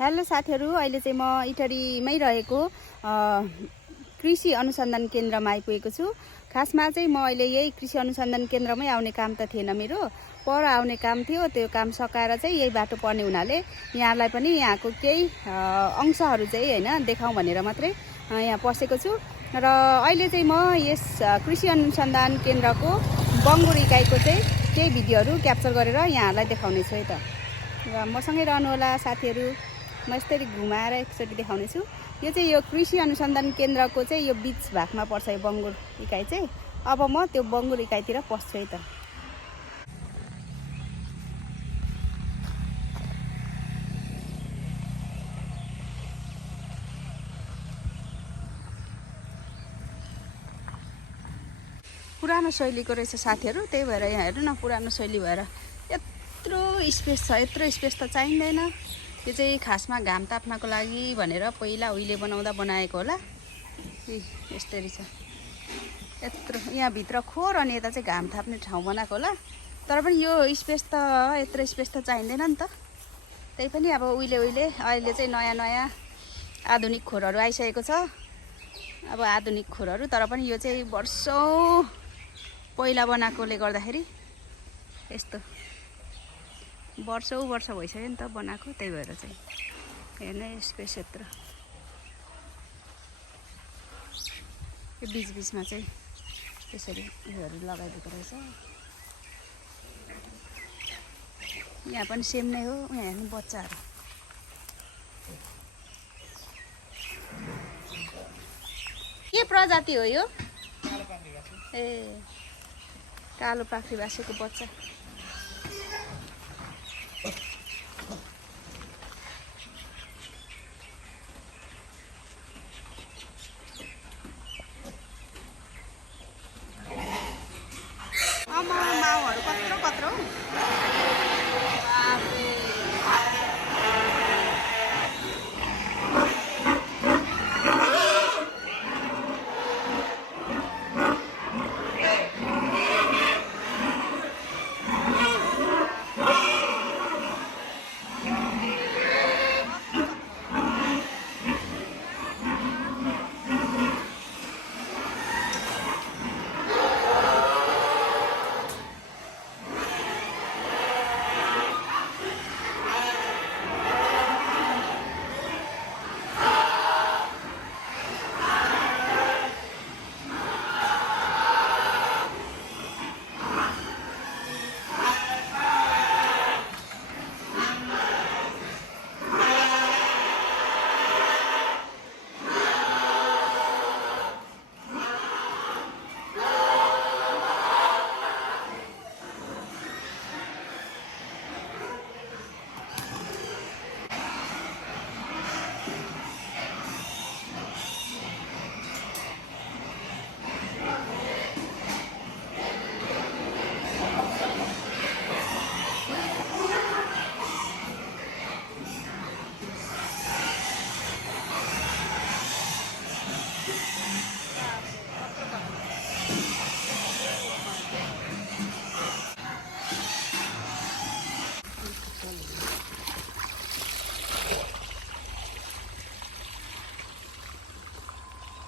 Hello साथीहरू, अहिले चाहिँ म इटरीमै रहेको कृषि अनुसन्धान केन्द्रमा आइपुगेको छु। खासमा चाहिँ म अहिले यही कृषि अनुसन्धान केन्द्रमै आउने काम त थिएन, मेरो पर आउने काम थियो। त्यो काम सकाएर चाहिँ यही बाटो पर्ने हुनाले यहाँलाई पनि यहाँको केही अंशहरू चाहिँ हैन देखाउँ भनेर मात्रै यहाँ पसेको छु। र अहिले चाहिँ म यस कृषि अनुसन्धान केन्द्रको बङ्गुर इकाइको चाहिँ केही भिडियोहरू क्याप्चर गरेर यहाँलाई देखाउने छु है त। र मसँगै रहनुहोला साथीहरू। म यसरी घुमाएर एकचोटि देखाउने छु। यो चाहिँ यो कृषि अनुसन्धान केन्द्रको चाहिँ यो बीच भागमा पर्छ यो बङ्गुर इकाइ चाहिँ। अब म त्यो बङ्गुर इकाइतिर पस्छु है त। पुरानो शैलीको रहेछ साथीहरू, त्यही भएर यहाँ हेर्नु न, पुरानो शैली भएर यत्रो स्पेस छ। यत्रो स्पेस त चाहिँदैन। यो चाहिँ खासमा घाम ताप्नको लागि भनेर पहिला उहिले बनाउँदा बनाएको होला। यस्तरी छ, यत्रो यहाँभित्र खोर अनि यता चाहिँ घाम थाप्ने ठाउँ बनाएको होला। तर पनि यो स्पेस त यत्रो स्पेस त चाहिँदैन नि त। त्यही पनि अब उहिले अहिले चाहिँ नयाँ नयाँ आधुनिक खोरहरू आइसकेको छ। अब आधुनिक खोरहरू, तर पनि यो चाहिँ वर्षौँ पहिला बनाएकोले गर्दाखेरि यस्तो वर्षौँ वर्ष भइसक्यो नि त बनाएको। त्यही भएर चाहिँ हेर्नु स्पेस यत्रो। यो बिचमा चाहिँ यसरी उयोहरू लगाइदिएको रहेछ। यहाँ पनि सेम नै हो। यहाँ हेर्नु बच्चाहरू, के प्रजाति हो यो? ए, कालो पाख्री बासेको बच्चा। माउहरू कत्रो कत्रो हौ।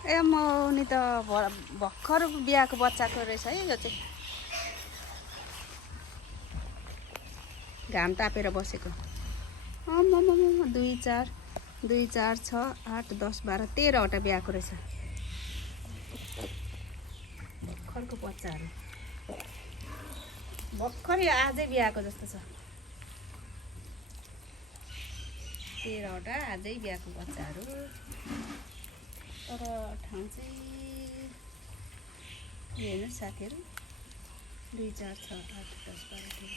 ए म नि त भर्खर बिहाको बच्चाको रहेछ है यो चाहिँ। घाम तापेर बसेको। 2 4 6 8 10 12 13वटा बिहाको रहेछ। भर्खरको बच्चाहरू, भर्खरै आजै बिहाको जस्तो छ। 13वटा आजै बिहाको बच्चाहरू। तर ठाउँ चाहिँ हेर्नु साथीहरू, 2 4 6 8 10 12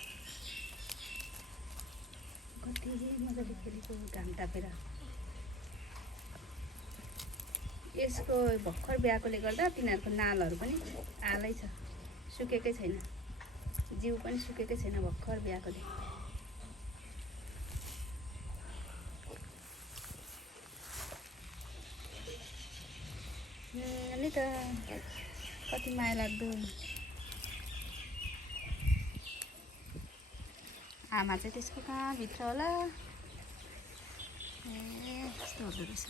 कति मजाले खेलेको घाम तापेर। यसको भर्खर बिहाकोले गर्दा तिनीहरूको नालहरू पनि आलै छ, सुकेकै छैन। जिउ पनि सुकेकै छैन भर्खर बिहाकोले। अनि त कति माया लाग्दो। आमा चाहिँ त्यसको कहाँ भित्र होला। यस्तो हुँदो रहेछ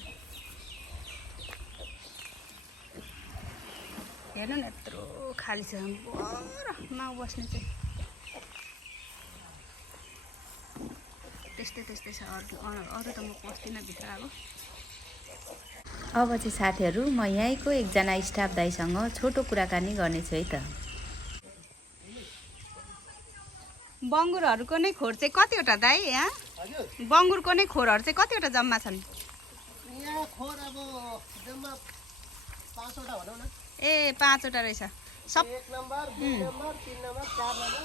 हेर्नु न यत्रो खाली छ बर माउ बस्ने चाहिँ त्यस्तै छ अरू त म पस्दिनँ भित्र अब चाहिँ साथीहरू म यहीँको एकजना स्टाफ दाइसँग छोटो कुराकानी गर्नेछु है त बङ्गुरहरूको नै खोर चाहिँ कतिवटा दाइ यहाँ बङ्गुरको नै खोरहरू चाहिँ कतिवटा जम्मा छन् यहाँ खोर अब जम्मा 5 वटा भनौँ न ए 5 वटा रहेछ सब 1 नम्बर 2 नम्बर 3 नम्बर 4 नम्बर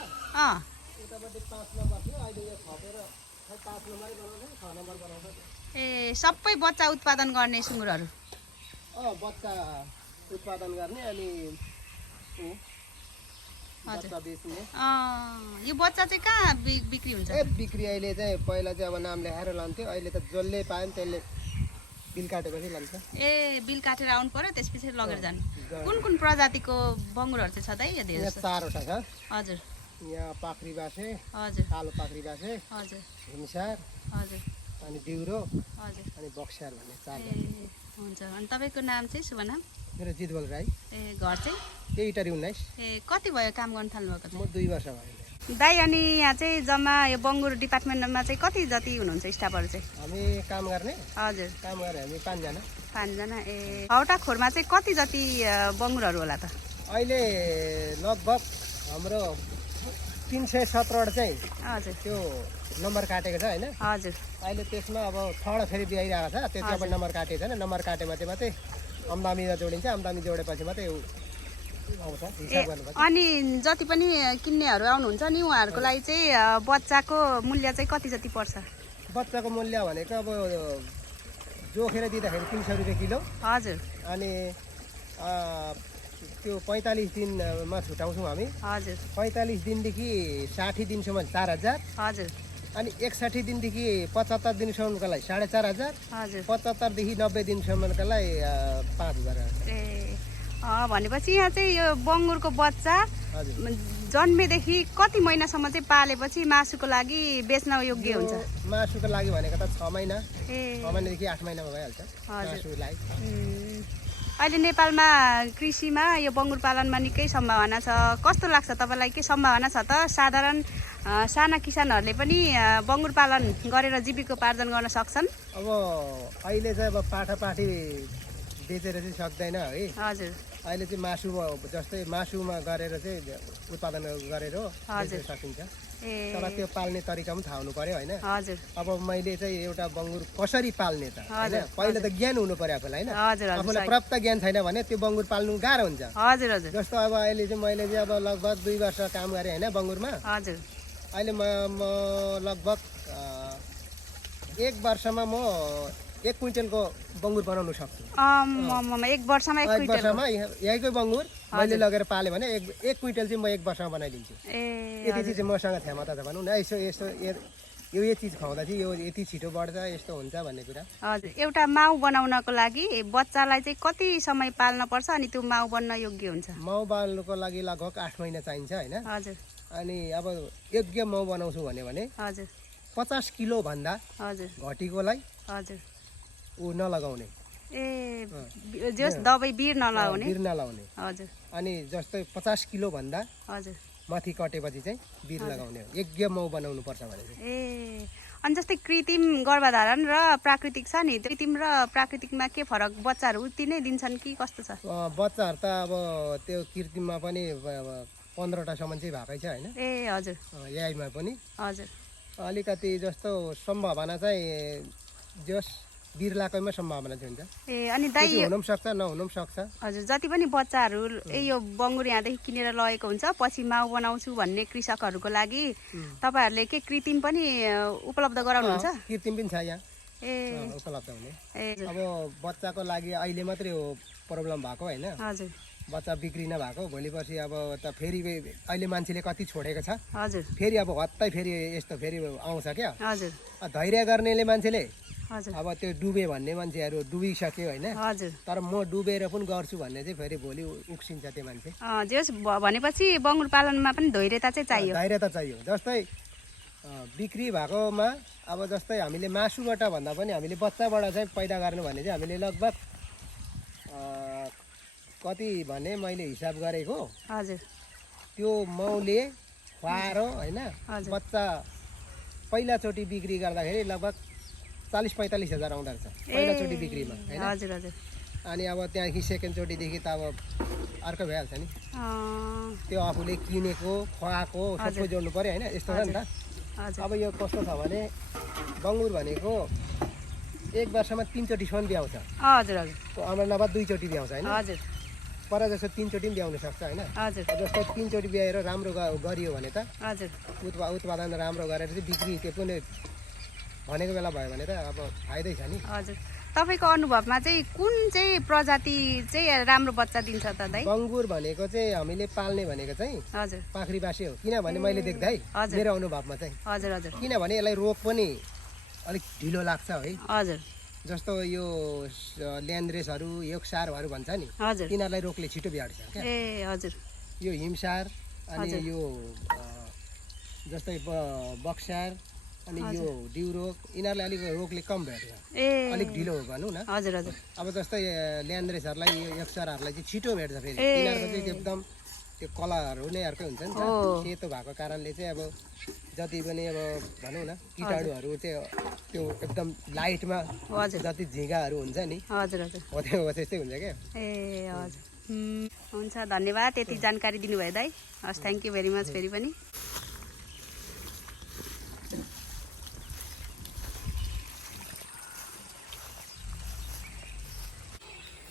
उतापट्टि 5 नम्बर थियो अहिले यो थपेर 5 नम्बर बनाउँछ 6 नम्बर बनाउँछ ए सबै बच्चा उत्पादन गर्ने सुँगुरहरू बच्चा उत्पादन गर्ने अनि बच्चा बेच्ने यो बच्चा चाहिँ कहाँ बिक्री हुन्छ बिक्री अहिले चाहिँ पहिला चाहिँ अब नाम लेखाएर लान्थ्यो अहिले त जसले पायो नि त्यसले बिल काटेपछि लान्छ ए बिल काटेर आउनु पर्यो त्यसपछि लगेर जानु कुन प्रजातिको बङ्गुरहरू चाहिँ छ दाइ यो धेरै 4वटा छ हजुर यहाँ पाख्री बासे हजुर कालो पाख्री बासे हजुर हिमसार हजुर अनि डिउरो हजुर अनि बक्सार भन्ने 4 हुन्छ अनि तपाईँको नाम चाहिँ शुभ नाम मेरो जितबल राई ए घर चाहिँ त्यही इटरी 19 ए कति भयो काम गर्न थाल्नु भएको म 2 वर्ष भयो दाइ अनि यहाँ चाहिँ जम्मा यो बङ्गुर डिपार्टमेन्टमा चाहिँ कति जति हुनुहुन्छ स्टाफहरू चाहिँ हामी काम गर्ने हजुर काम गर्ने हामी 5 जना 5 जना ए 6वटा खोरमा चाहिँ कति जति बङ्गुरहरू होला त अहिले लगभग हाम्रो 317वटा चाहिँ हजुर त्यो नम्बर काटेको छ हैन हजुर अहिले त्यसमा अब थर्ड फेरि बिआइरहेको छ त्यति अब नम्बर काटेको छैन नम्बर काटेपछि मात्रै आम्दानी जोडिन्छ आम्दानी जोडेपछि मात्रै आउँछ हिसाब गर्नुपर्छ अनि जति पनि किन्नेहरू आउनुहुन्छ नि उहाँहरूको लागि चाहिँ बच्चाको मूल्य चाहिँ कति जति पर्छ बच्चाको मूल्य भनेको अब जोखेर दिँदाखेरि 300 रुपियाँ किलो हजुर अनि त्यो 45 दिनमा छुटाउँछौँ हामी हजुर 45 दिनदेखि 60 दिनसम्म 4000 हजुर अनि 61 दिनदेखि 75 दिनसम्मको लागि 4500 हजुर 75 देखि 90 दिनसम्मको लागि 5000 ए भनेपछि यहाँ चाहिँ यो बङ्गुरको बच्चा जन्मेदेखि कति महिनासम्म चाहिँ पालेपछि मासुको लागि बेच्न योग्य हुन्छ मासुको लागि भनेको त 6 महिना ए 6 महिनादेखि 8 महिनामा भइहाल्छ मासुको लागि अहिले नेपालमा कृषिमा यो बङ्गुर पालनमा निकै सम्भावना छ कस्तो लाग्छ तपाईँलाई के सम्भावना छ त साधारण साना किसानहरूले पनि बङ्गुर पालन गरेर जीविकोपार्जन गर्न सक्छन् अब अहिले चाहिँ अब पाठापाठी बेचेर चाहिँ सक्दैन है हजुर अहिले चाहिँ मासु जस्तै मासुमा गरेर चाहिँ उत्पादन गरेर बेच्न सकिन्छ तर त्यो पाल्ने तरिका पनि थाहा हुनु पर्यो हैन हजुर अब मैले चाहिँ एउटा बङ्गुर कसरी पाल्ने त हैन पहिला त ज्ञान हुनु पर्यो आफूलाई हैन आफूलाई प्राप्त ज्ञान छैन भने त्यो बङ्गुर पाल्नु गाह्रो हुन्छ हजुर हजुर जस्तो अब अहिले चाहिँ मैले चाहिँ अब लगभग 2 वर्ष काम गरेँ हैन बङ्गुरमा हजुर अहिले म लगभग 1 वर्षमा म 1 क्विन्टलको बङ्गुर बनाउन सक्छु 1 वर्षमा 1 वर्षमा यहीकै बङ्गुर मैले लगेर पाले भने 1 क्विन्टल चाहिँ म 1 वर्षमा बनाइदिन्छु यति चाहिँ मसँग क्षमता छ भनौँ न यसो यसो यो चिज खुवाउँदा चाहिँ यो यति छिटो बढ्छ यस्तो हुन्छ भन्ने कुरा हजुर एउटा माउ बनाउनको लागि बच्चालाई चाहिँ कति समय पाल्न पर्छ अनि त्यो माउ बन्न योग्य हुन्छ माउ पाल्नुको लागि लगभग 8 महिना चाहिन्छ हैन हजुर अनि अब योग्य माउ बनाउँछु भने हजुर 50 किलो भन्दा हजुर घटीकोलाई हजुर ऊ नलगाउने ए जस दबाई बिर नलाउने हजुर अनि जस्तै 50 किलो भन्दा हजुर माथि कटेपछि चाहिँ बिर लगाउने योग्य माउ बनाउनु पर्छ भने चाहिँ ए अनि जस्तै कृत्रिम गर्भधारण र प्राकृतिक छ नि कृत्रिम र प्राकृतिकमा के फरक बच्चाहरू उति नै दिन्छन् कि कस्तो छ बच्चाहरू त अब त्यो कृत्रिममा पनि 15वटा सम्म चाहिँ भएकै छ हैन ए हजुर यहीमा पनि हजुर अलिकति जस्तो सम्भावना चाहिँ जस बिर लाकैमा सम्भावना चाहिँ हुन्छ ए अनि दाइ हुन पनि सक्छ नहुन पनि सक्छ हजुर जति पनि बच्चाहरू यो बङ्गुर यहाँदेखि किनेर लगेको हुन्छ पछि माउ बनाउँछु भन्ने कृषकहरूको लागि तपाईँहरूले के कृत्रिम पनि उपलब्ध गराउनुहुन्छ कृत्रिम पनि छ यहाँ ए उपलब्ध हुने अब बच्चाको लागि अहिले मात्रै हो प्रब्लम भएको हैन हजुर बच्चा बिक्री नभएको भोलि पर्सि अब त फेरि अहिले मान्छेले कति छोडेको छ हजुर फेरि अब हत्तै फेरि यस्तो फेरि आउँछ क्या हजुर धैर्य गर्नेले मान्छेले हजुर अब त्यो डुबे भन्ने मान्छेहरू डुबिसक्यो हैन हजुर तर म डुबेर पनि गर्छु भन्ने चाहिँ फेरि भोलि उक्सिन्छ त्यो मान्छे जस भनेपछि बङ्गुर पालनमा पनि धैर्यता चाहिँ चाहियो धैर्यता चाहियो जस्तै बिक्री भएकोमा अब जस्तै हामीले मासुबाट भन्दा पनि हामीले बच्चाबाट चाहिँ पैदा गर्नु भने चाहिँ हामीले लगभग कति भने मैले हिसाब गरेको हजुर त्यो माउले खुवाएर होइन बच्चा पहिलाचोटि बिक्री गर्दाखेरि लगभग 40-45 हजार आउँदो रहेछ पहिलाचोटि बिक्रीमा होइन हजुर हजुर अनि अब त्यहाँदेखि सेकेन्डचोटिदेखि त अब अर्को भइहाल्छ नि त्यो आफूले किनेको खुवाएको सबै जोड्नु पर्यो होइन यस्तो छ नि त अब यो कस्तो छ भने बङ्गुर भनेको एक वर्षमा 3 चोटिसम्म ब्याउँछ हजुर हजुर अमर नभए 2 चोटि ब्याउँछ होइन हजुर पर जस्तो 3 चोटि पनि ब्याउन सक्छ होइन हजुर जस्तो 3 चोटि ब्याएर राम्रो गरियो भने त हजुर उत्पादन राम्रो गरेर चाहिँ बिक्री त्यो पनि भनेको बेला भयो भने त अब फाइदै छ नि हजुर तपाईको अनुभवमा चाहिँ कुन चाहिँ प्रजाति चाहिँ राम्रो बच्चा दिन्छ त दाइ बङ्गुर भनेको चाहिँ हामीले पाल्ने भनेको चाहिँ हजुर पाखरीबासी हो किनभने मैले देख्दा है मेरो अनुभवमा चाहिँ हजुर हजुर किनभने यसलाई रोग पनि अलिक ढिलो लाग्छ है हजुर जस्तो यो ल्यान्ड्रेसहरू योक्सारहरू भन्छ नि हजुर तिनीहरूलाई रोगले छिटो बिगाड्छ क्या ए हजुर यो हिमसार अनि यो जस्तै बक्सार अनि यो डिउरोग यिनीहरूलाई अलिक रोगले कम भेट्छ अलिक ढिलो भनौँ न हजुर हजुर अब जस्तै ल्यान्ड्रेसहरूलाई यो योक्सारहरूलाई चाहिँ छिटो भेट्छ फेरि तिनीहरूको चाहिँ एकदम त्यो कलरहरू नै अर्कै हुन्छ नि त सेतो भएको कारणले चाहिँ अब जति पनि अब भनौँ न कीटाणुहरू चाहिँ त्यो एकदम लाइटमा जति झिँगाहरू हुन्छ नि हजुर हजुर हो त्यस्तै हुन्छ क्या ए हजुर हुन्छ धन्यवाद यति जानकारी दिनुभयो दाइ हस् थ्याङ्क यू भेरी मच फेरि पनि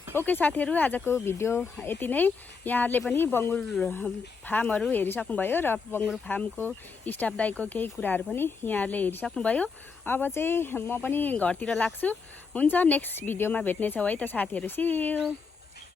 ओके साथीहरू आजको भिडियो यति नै यहाँहरूले पनि बङ्गुर फार्महरू हेरिसक्नुभयो र बङ्गुर फार्मको स्टाफ दाइको केही कुराहरू पनि यहाँहरूले हेरिसक्नुभयो अब चाहिँ म पनि घरतिर लाग्छु हुन्छ नेक्स्ट भिडियोमा भेट्नेछौँ है त साथीहरू सी यू